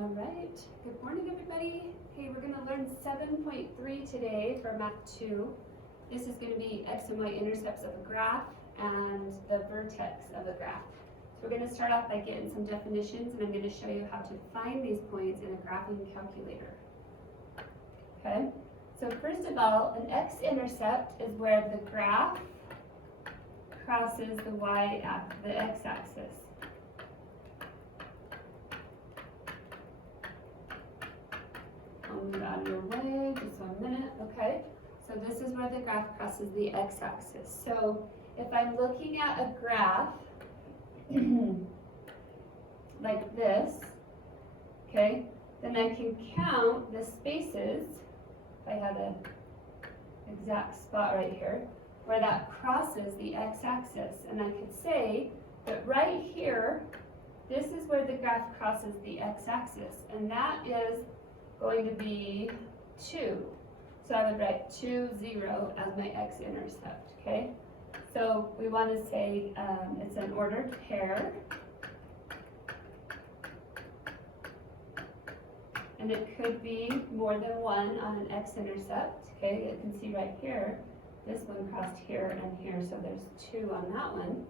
All right, good morning everybody. Okay, we're going to learn 7.3 today for Math 2. This is going to be x and y intercepts of a graph and the vertex of a graph. So we're going to start off by getting some definitions, and I'm going to show you how to find these points in a graphing calculator. Okay, so first of all, an x-intercept is where the graph crosses the x-axis. I'll move out of your way, just 1 minute, okay? So this is where the graph crosses the x-axis. So if I'm looking at a graph like this, okay, then I can count the spaces, if I had an exact spot right here, where that crosses the x-axis. And I could say that right here, this is where the graph crosses the x-axis, and that is going to be 2. So I would write 2, 0 as my x-intercept, okay? So we want to say it's an ordered pair. And it could be more than one on an x-intercept, okay? You can see right here, this one crossed here and here, so there's 2 on that one.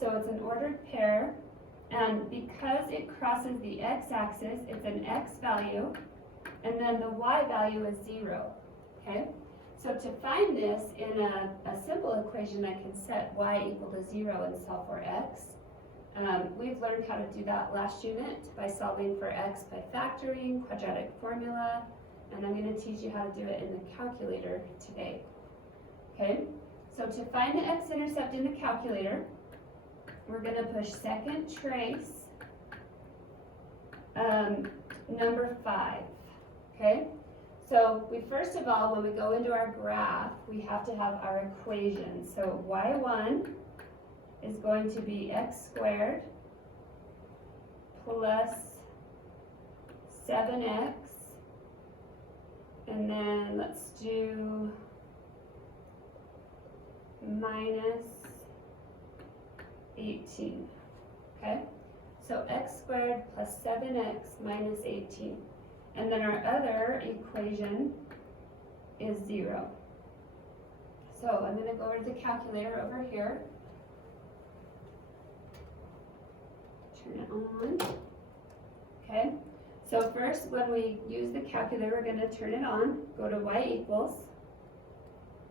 So it's an ordered pair, and because it crosses the x-axis, it's an x value, and then the y value is 0, okay? So to find this in a simple equation, I can set y equal to 0 and solve for x. We've learned how to do that last unit by solving for x by factoring, quadratic formula, and I'm going to teach you how to do it in the calculator today. Okay, so to find the x-intercept in the calculator, we're going to push second trace number 5. Okay, so we first of all, when we go into our graph, we have to have our equation. So y1 is going to be x squared plus 7x, and then let's do minus 18, okay? So x squared plus 7x minus 18. And then our other equation is 0. So I'm going to go over to the calculator over here. Turn it on. Okay. So first, when we use the calculator, we're going to turn it on. Go to y equals.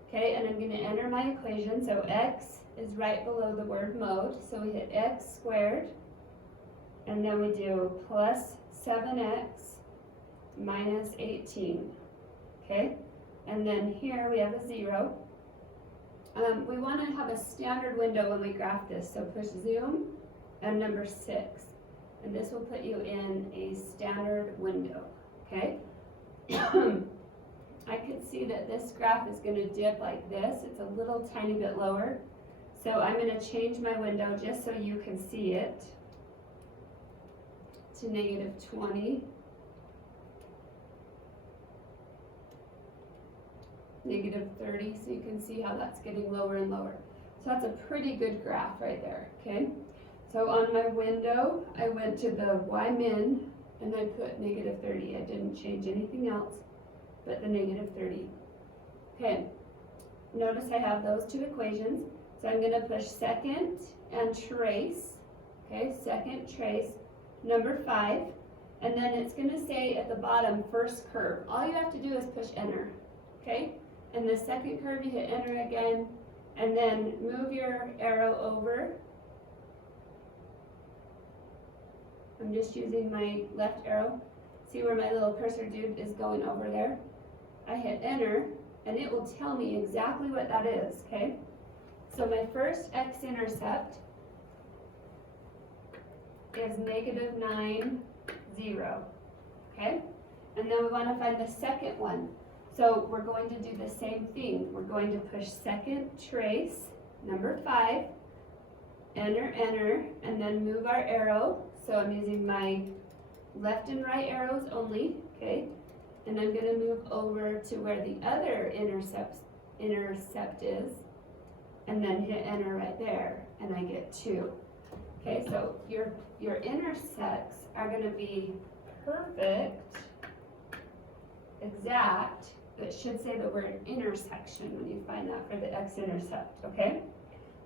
Okay, and I'm going to enter my equation. So x is right below the word mode. So we hit x squared, and then we do plus 7x minus 18, okay? And then here we have a 0. We want to have a standard window when we graph this, so push zoom and number 6. And this will put you in a standard window, okay? I can see that this graph is going to dip like this. It's a little tiny bit lower. So I'm going to change my window just so you can see it to negative 20. Negative 30, so you can see how that's getting lower and lower. So that's a pretty good graph right there, okay? So on my window, I went to the y min, and I put negative 30. I didn't change anything else but the negative 30. Okay, notice I have those two equations. So I'm going to push second and trace, okay, second trace, number 5, and then it's going to say at the bottom, first curve. All you have to do is push enter, okay? And the second curve, you hit enter again, and then move your arrow over. I'm just using my left arrow. See where my little cursor dude is going over there? I hit enter, and it will tell me exactly what that is, okay? So my first x-intercept is negative 9, 0, okay? And then we want to find the second one. So we're going to do the same thing. We're going to push second trace, number 5, enter, enter, and then move our arrow. So I'm using my left and right arrows only, okay? And I'm going to move over to where the other intercept is, and then hit enter right there, and I get 2. Okay, so your intercepts are going to be perfect, exact, it should say the word intersection when you find that for the x-intercept, okay?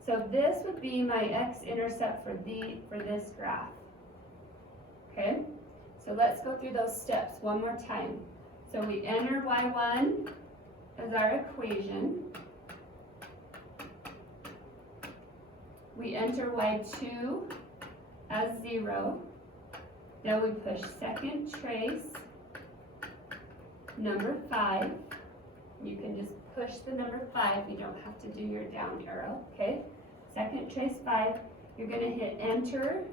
So this would be my x-intercept for this graph, okay? So let's go through those steps one more time. So we enter y1 as our equation. We enter y2 as 0. Then we push second trace, number 5. You can just push the number 5. You don't have to do your down arrow, okay? Second trace 5. You're going to hit enter,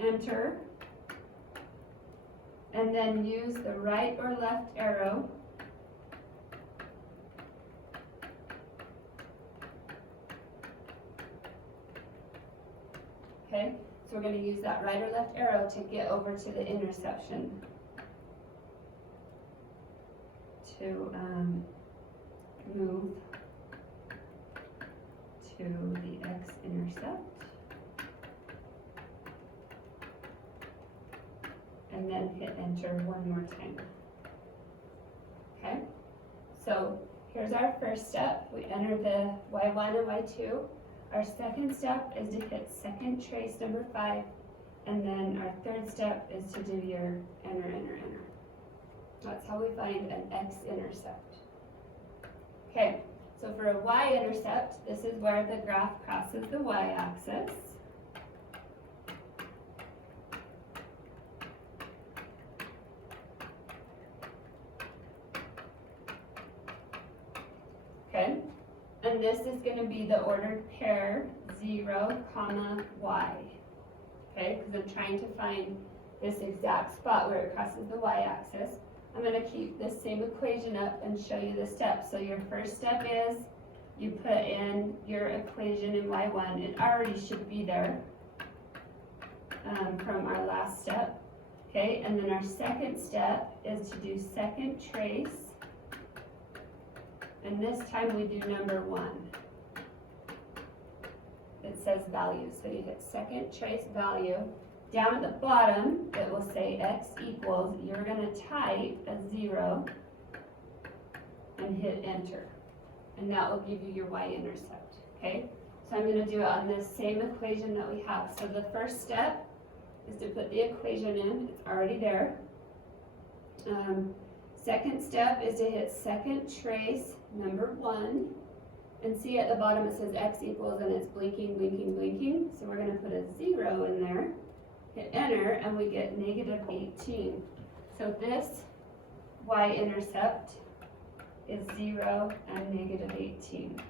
enter, and then use the right or left arrow. Okay, so we're going to use that right or left arrow to get over to the intersection. To move to the x-intercept. And then hit enter one more time. Okay, so here's our first step. We enter the y1 and y2. Our second step is to hit second trace number 5, and then our third step is to do your enter, enter, enter. That's how we find an x-intercept. Okay, so for a y-intercept, this is where the graph crosses the y-axis. Okay, and this is going to be the ordered pair 0, comma, y. Okay, because I'm trying to find this exact spot where it crosses the y-axis. I'm going to keep this same equation up and show you the steps. So your first step is you put in your equation in y1. It already should be there from our last step. Okay, and then our second step is to do second trace. And this time we do number 1. It says value, so you hit second trace value. Down at the bottom, it will say x equals, you're going to type a 0 and hit enter. And that will give you your y-intercept, okay? So I'm going to do it on this same equation that we have. So the first step is to put the equation in. It's already there. Second step is to hit second trace, number 1. And see at the bottom it says x equals, and it's blinking, blinking, blinking. So we're going to put a 0 in there. Hit enter, and we get negative 18. So this y-intercept is 0 and negative 18.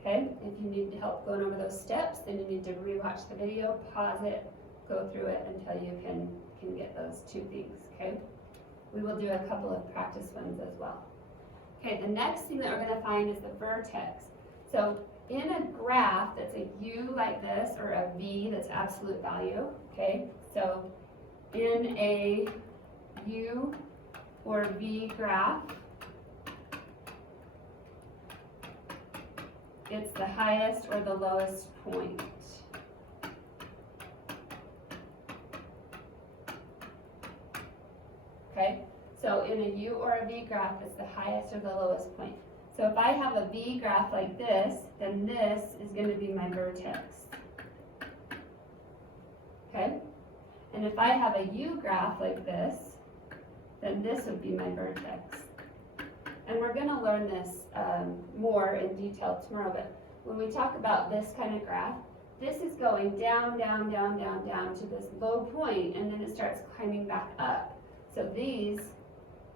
Okay, if you need help going over those steps, then you need to rewatch the video, pause it, go through it until you can get those two things, okay? We will do a couple of practice ones as well. Okay, the next thing that we're going to find is the vertex. So in a graph that's a U like this, or a V that's absolute value, okay? So in a U or V graph, it's the highest or the lowest point. Okay, so in a U or a V graph, it's the highest or the lowest point. So if I have a V graph like this, then this is going to be my vertex. Okay? And if I have a U graph like this, then this would be my vertex. And we're going to learn this more in detail tomorrow, but when we talk about this kind of graph, this is going down, down, down, down, down to this low point, and then it starts climbing back up. So these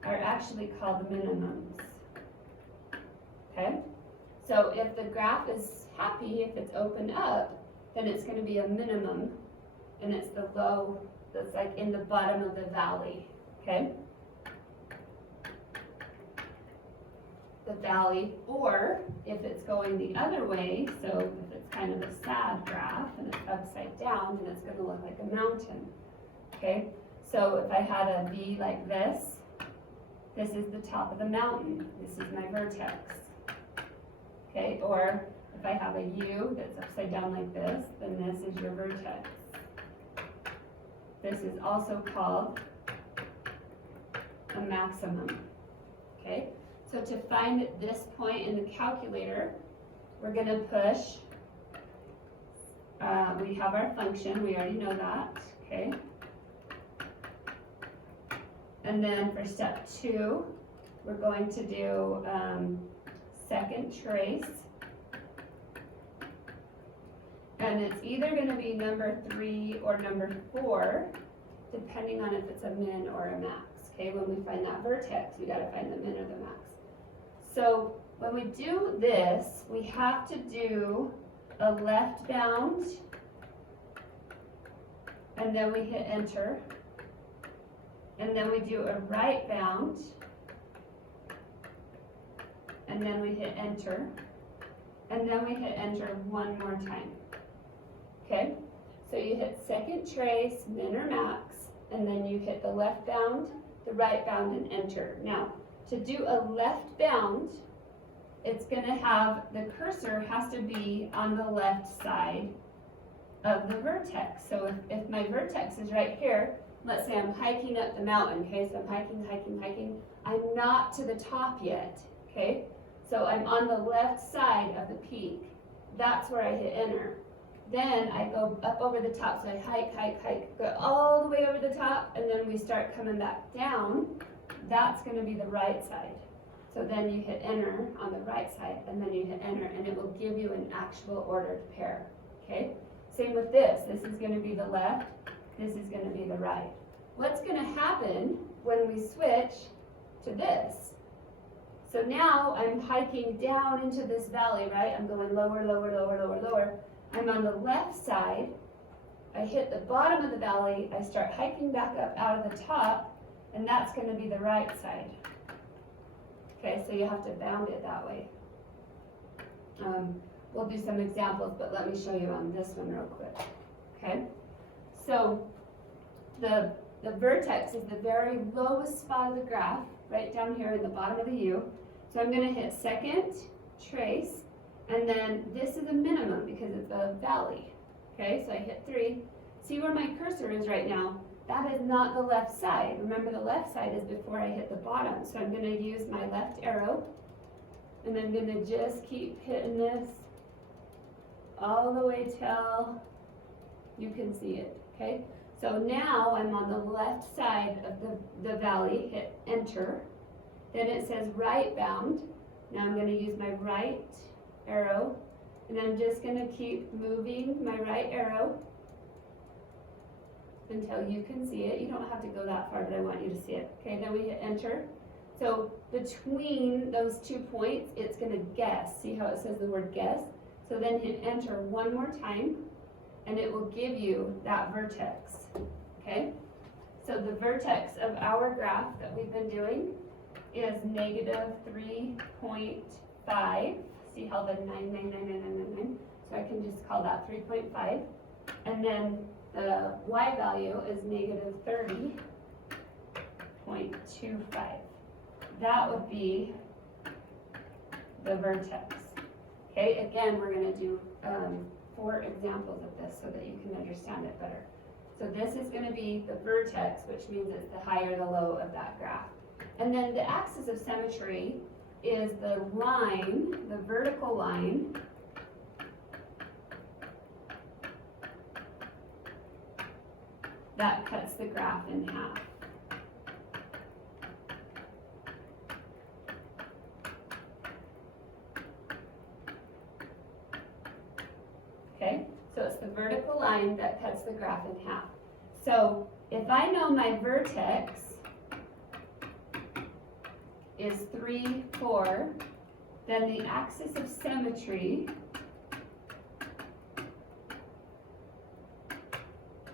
are actually called minimums. Okay? So if the graph is happy, if it's opened up, then it's going to be a minimum, and it's the low that's like in the bottom of the valley. Okay? The valley, or if it's going the other way, so if it's kind of a sad graph and it's upside down, then it's going to look like a mountain. Okay? So if I had a V like this, this is the top of the mountain. This is my vertex. Okay, or if I have a U that's upside down like this, then this is your vertex. This is also called a maximum, okay? So to find this point in the calculator, we're gonna push, we have our function, we already know that, okay? And then for step 2, we're going to do second trace. And it's either gonna be number 3 or number 4, depending on if it's a min or a max, okay? When we find that vertex, we gotta find the min or the max. So when we do this, we have to do a left bound, and then we hit enter. And then we do a right bound, and then we hit enter. And then we hit enter one more time. Okay, so you hit second trace, min or max, and then you hit the left bound, the right bound, and enter. Now, to do a left bound, it's going to have, the cursor has to be on the left side of the vertex. So if my vertex is right here, let's say I'm hiking up the mountain, okay, so I'm hiking, I'm not to the top yet, okay? So I'm on the left side of the peak. That's where I hit enter. Then I go up over the top, so I hike, go all the way over the top, and then we start coming back down. That's going to be the right side. So then you hit enter on the right side, and then you hit enter, and it will give you an actual ordered pair, okay? Same with this. This is going to be the left, this is going to be the right. What's going to happen when we switch to this? So now I'm hiking down into this valley, right? I'm going lower, lower, lower, lower, lower. I'm on the left side, I hit the bottom of the valley, I start hiking back up out of the top, and that's going to be the right side. Okay, so you have to bound it that way. We'll do some examples, but let me show you on this one real quick. Okay, so the vertex is the very lowest spot of the graph, right down here in the bottom of the U. So I'm going to hit second trace. And then this is a minimum because it's a valley. Okay, so I hit 3. See where my cursor is right now? That is not the left side. Remember, the left side is before I hit the bottom. So I'm going to use my left arrow, and I'm going to just keep hitting this all the way till you can see it. Okay, so now I'm on the left side of the valley. Hit enter. Then it says right bound. Now I'm going to use my right arrow, and I'm just going to keep moving my right arrow until you can see it. You don't have to go that far, but I want you to see it. Okay, then we hit enter. So between those 2 points, it's going to guess. See how it says the word guess? So then hit enter one more time, and it will give you that vertex. Okay, so the vertex of our graph that we've been doing is negative 3.5. See how the 9. So I can just call that 3.5. And then the y value is negative 30.25. That would be the vertex. Okay, again, we're going to do 4 examples of this so that you can understand it better. So this is going to be the vertex, which means it's the high or the low of that graph. And then the axis of symmetry is the line, the vertical line that cuts the graph in half. Okay, so it's the vertical line that cuts the graph in half. So if I know my vertex is 3, 4, then the axis of symmetry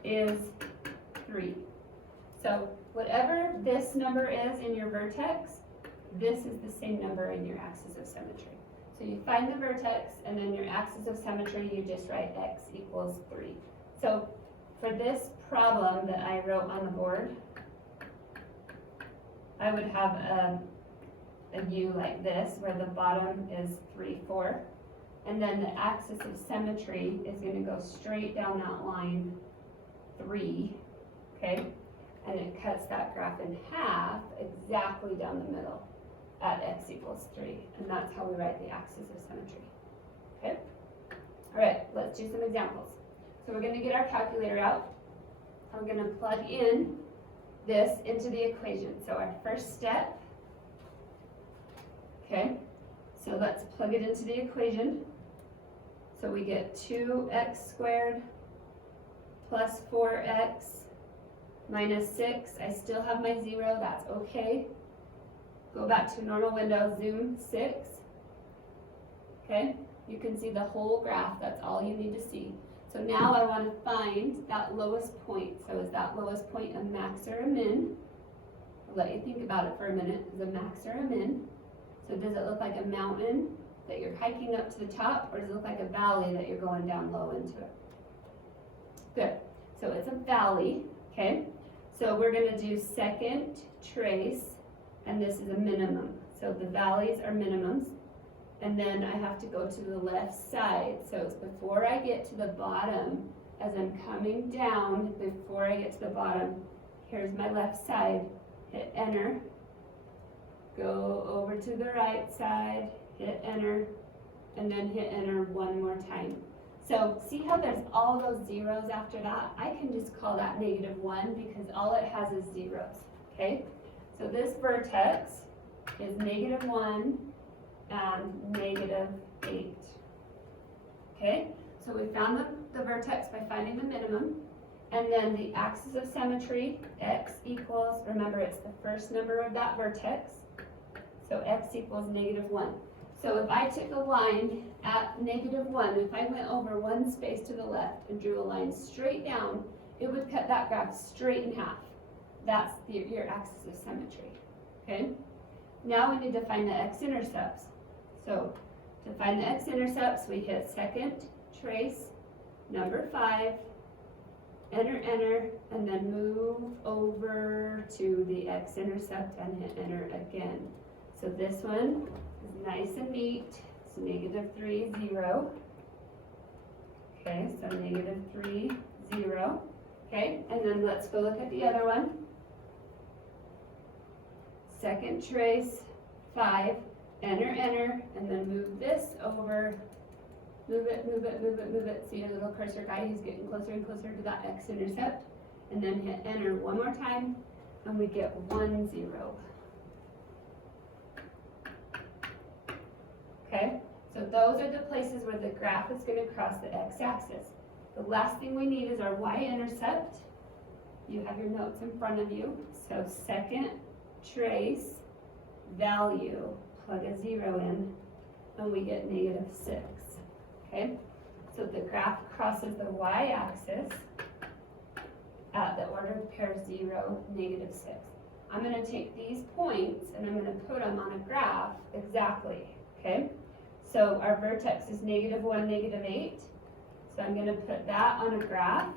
is 3. So whatever this number is in your vertex, this is the same number in your axis of symmetry. So you find the vertex, and then your axis of symmetry, you just write x equals 3. So for this problem that I wrote on the board, I would have a U like this, where the bottom is 3, 4, and then the axis of symmetry is going to go straight down that line 3, okay? And it cuts that graph in half exactly down the middle at x equals 3. And that's how we write the axis of symmetry, okay? All right, let's do some examples. So we're going to get our calculator out. We're going to plug in this into the equation. So our first step, okay, so let's plug it into the equation. So we get 2x squared plus 4x minus 6. I still have my 0, that's okay. Go back to normal window, zoom 6. Okay, you can see the whole graph, that's all you need to see. So now I want to find that lowest point. So is that lowest point a max or a min? I'll let you think about it for a minute. Is it a max or a min? So does it look like a mountain that you're hiking up to the top, or does it look like a valley that you're going down low into it? Good. So it's a valley, okay? So we're going to do second trace, and this is a minimum. So the valleys are minimums. And then I have to go to the left side. So it's before I get to the bottom, as I'm coming down, before I get to the bottom, here's my left side, hit enter, go over to the right side, hit enter, and then hit enter one more time. So see how there's all those zeros after that? I can just call that -1 because all it has is zeros, okay? So this vertex is -1 and -8. Okay, so we found the vertex by finding the minimum, and then the axis of symmetry, x equals, remember it's the first number of that vertex, so x equals -1. So if I took a line at -1, if I went over one space to the left and drew a line straight down, it would cut that graph straight in half. That's your axis of symmetry, okay? Now we need to find the x-intercepts. So to find the x-intercepts, we hit second trace, number 5, enter, enter, and then move over to the x-intercept and hit enter again. So this one is nice and neat. It's -3, 0. Okay, so -3, 0. Okay, and then let's go look at the other one. Second trace, 5, enter, enter, and then move this over, move it, move it, move it, move it. See your little cursor guy, he's getting closer and closer to that x-intercept. And then hit enter one more time, and we get 1, 0. Okay, so those are the places where the graph is going to cross the x-axis. The last thing we need is our y-intercept. You have your notes in front of you. So second trace value, plug a 0 in, and we get -6. Okay, so the graph crosses the y-axis at the ordered pair 0, -6. I'm going to take these points and I'm going to put them on a graph exactly. Okay, so our vertex is -1, -8. So I'm going to put that on a graph.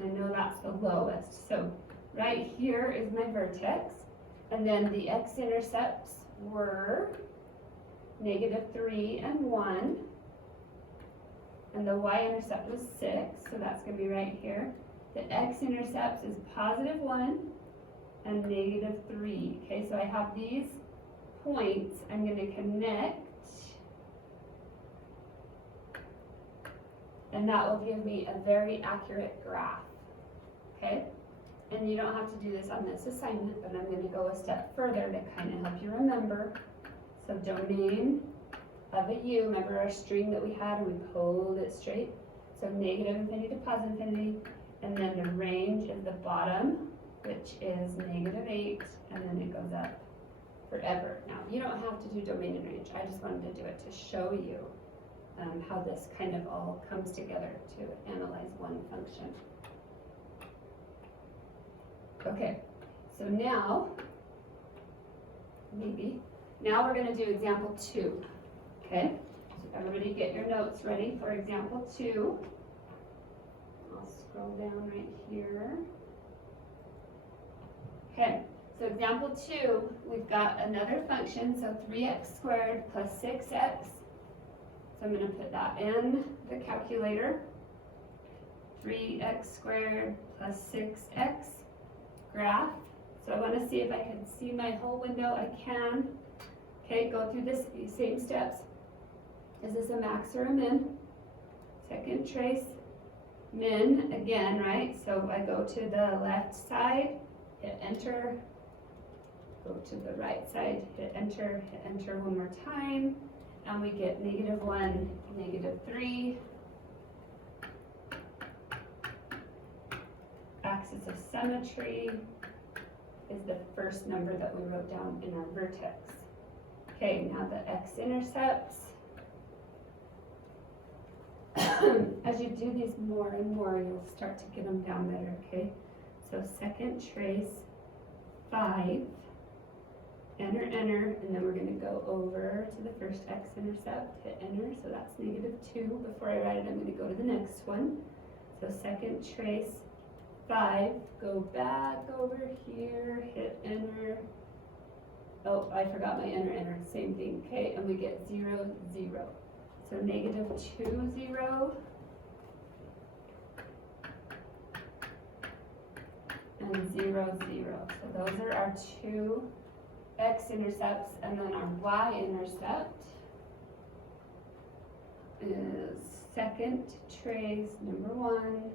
I know that's the lowest. So right here is my vertex, and then the x-intercepts were -3 and 1, and the y-intercept was 6, so that's going to be right here. The x-intercepts is +1 and -3. Okay, so I have these points. I'm going to connect, and that will give me a very accurate graph. Okay, and you don't have to do this on this assignment, but I'm going to go a step further to kind of help you remember. So domain of a u, remember our string that we had and we pulled it straight? So -infinity to +infinity, and then the range is the bottom, which is -8, and then it goes up forever. Now, you don't have to do domain and range. I just wanted to do it to show you how this kind of all comes together to analyze one function. Okay, so now we're going to do example 2. Okay, so everybody get your notes ready for example 2. I'll scroll down right here. Okay, so example 2, we've got another function, so 3x squared plus 6x So I'm going to put that in the calculator. 3x squared plus 6x graph. So I want to see if I can see my whole window. I can. Okay, go through these same steps. Is this a max or a min? Second trace, min again, right? So I go to the left side, hit enter. Go to the right side, hit enter one more time. And we get -1, -3. Axis of symmetry is the first number that we wrote down in our vertex. Okay, now the x-intercepts. As you do these more and more, you'll start to get them down better, okay? So second trace, 5. Enter, and then we're going to go over to the first x-intercept, hit enter, so that's -2. Before I write it, I'm going to go to the next one. So second trace, 5, go back over here, hit enter. Oh, I forgot my enter, same thing, okay, and we get 0, 0. So -2, 0. And 0, 0. So those are our two x-intercepts, and then our y-intercept is second trace, number 1.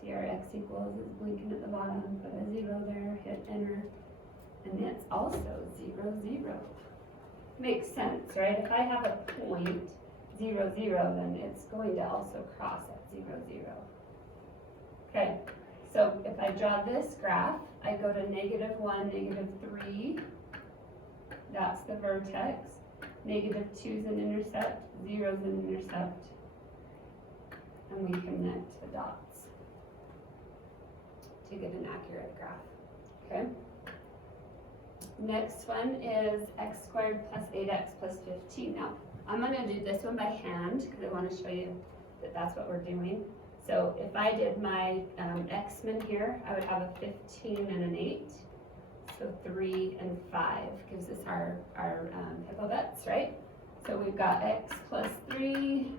See our x equals is blinking at the bottom, put a 0 there, hit enter, and it's also 0, 0. Makes sense, right? If I have a point, 0, 0, then it's going to also cross at 0, 0. Okay, so if I draw this graph, I go to -1, -3. That's the vertex. -2 is an intercept, 0 is an intercept. And we connect the dots to get an accurate graph. Okay? Next one is x squared plus 8x plus 15. Now, I'm going to do this one by hand because I want to show you that that's what we're doing. So if I did my x-men here, I would have a 15 and an 8. So 3 and 5 gives us our hippobets, right? So we've got x plus 3,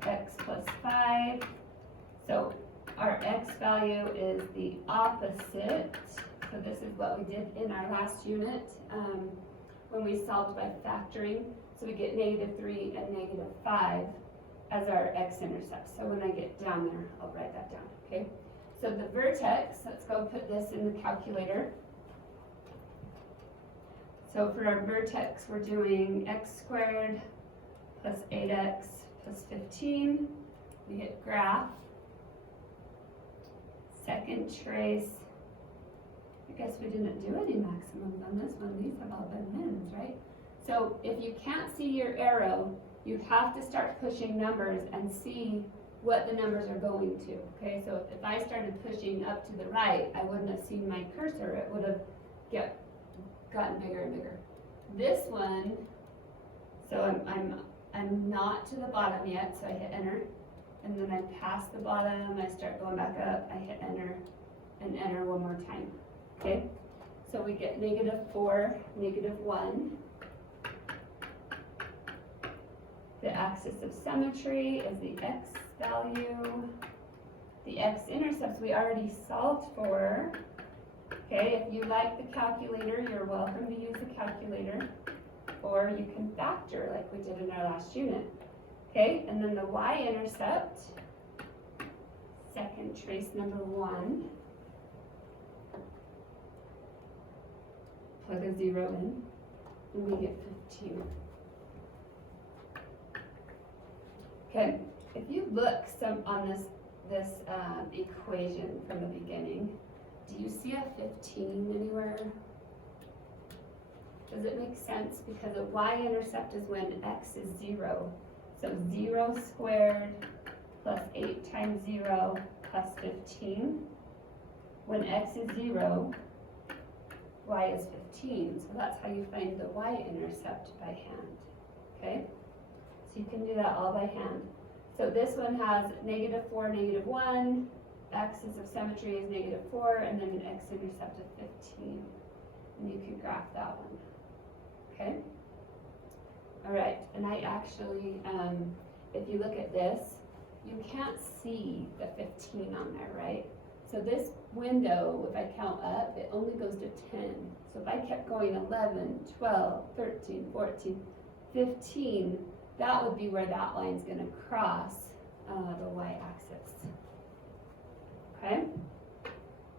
x plus 5. So our x value is the opposite. So this is what we did in our last unit when we solved by factoring. So we get -3 and -5 as our x-intercepts. So when I get down there, I'll write that down, okay? So the vertex, let's go put this in the calculator. So for our vertex, we're doing x squared plus 8x plus 15. We hit graph. Second trace. I guess we didn't do any maximums on this one. These have all been mins, right? So if you can't see your arrow, you have to start pushing numbers and see what the numbers are going to, okay? So if I started pushing up to the right, I wouldn't have seen my cursor. It would have gotten bigger and bigger. This one, so I'm not to the bottom yet, so I hit enter, and then I pass the bottom, I start going back up, I hit enter, and enter one more time, okay? So we get -4, -1. The axis of symmetry is the x value. The x-intercepts we already solved for. Okay, if you like the calculator, you're welcome to use the calculator, or you can factor like we did in our last unit. Okay, and then the y-intercept, second trace number 1, plug a 0 in, and we get 15. Okay, if you look on this equation from the beginning, do you see a 15 anywhere? Does it make sense? Because a y-intercept is when x is 0. So 0 squared plus 8 times 0 plus 15. When x is 0, y is 15. So that's how you find the y-intercept by hand. Okay? So you can do that all by hand. So this one has -4, -1. Axis of symmetry is -4, and then an x-intercept of 15. And you can graph that one. Okay? All right, and I actually, if you look at this, you can't see the 15 on there, right? So this window, if I count up, it only goes to 10. So if I kept going 11, 12, 13, 14, 15, that would be where that line's gonna cross the y-axis. Okay?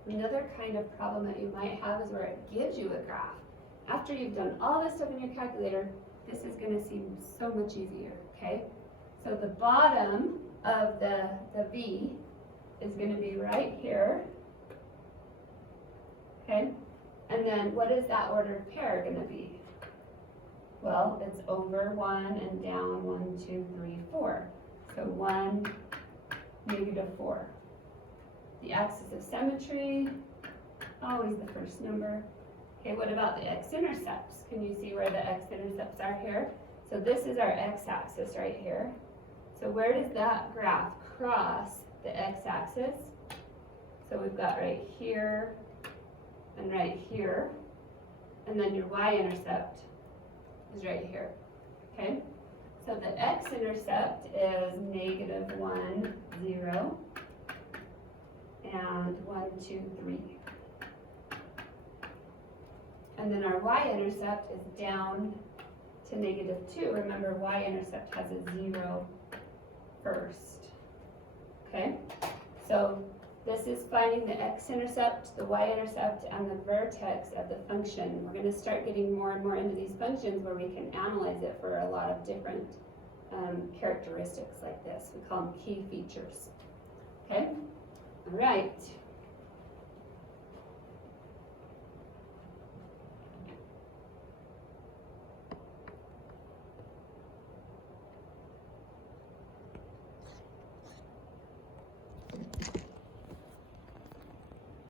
Another kind of problem that you might have is where it gives you a graph. After you've done all this stuff in your calculator, this is gonna seem so much easier, okay? So the bottom of the V is gonna be right here, okay? And then what is that ordered pair gonna be? Well, it's over 1 and down 1, 2, 3, 4. So 1, -4. The axis of symmetry, always the first number. Okay, what about the x-intercepts? Can you see where the x-intercepts are here? So this is our x-axis right here. So where does that graph cross the x-axis? So we've got right here and right here. And then your y-intercept is right here, okay? So the x-intercept is -1, 0, and 1, 2, 3. And then our y-intercept is down to -2. Remember, y-intercept has a 0 first, okay? So this is finding the x-intercept, the y-intercept, and the vertex of the function. We're going to start getting more and more into these functions where we can analyze it for a lot of different characteristics like this. We call them key features. Okay? All right.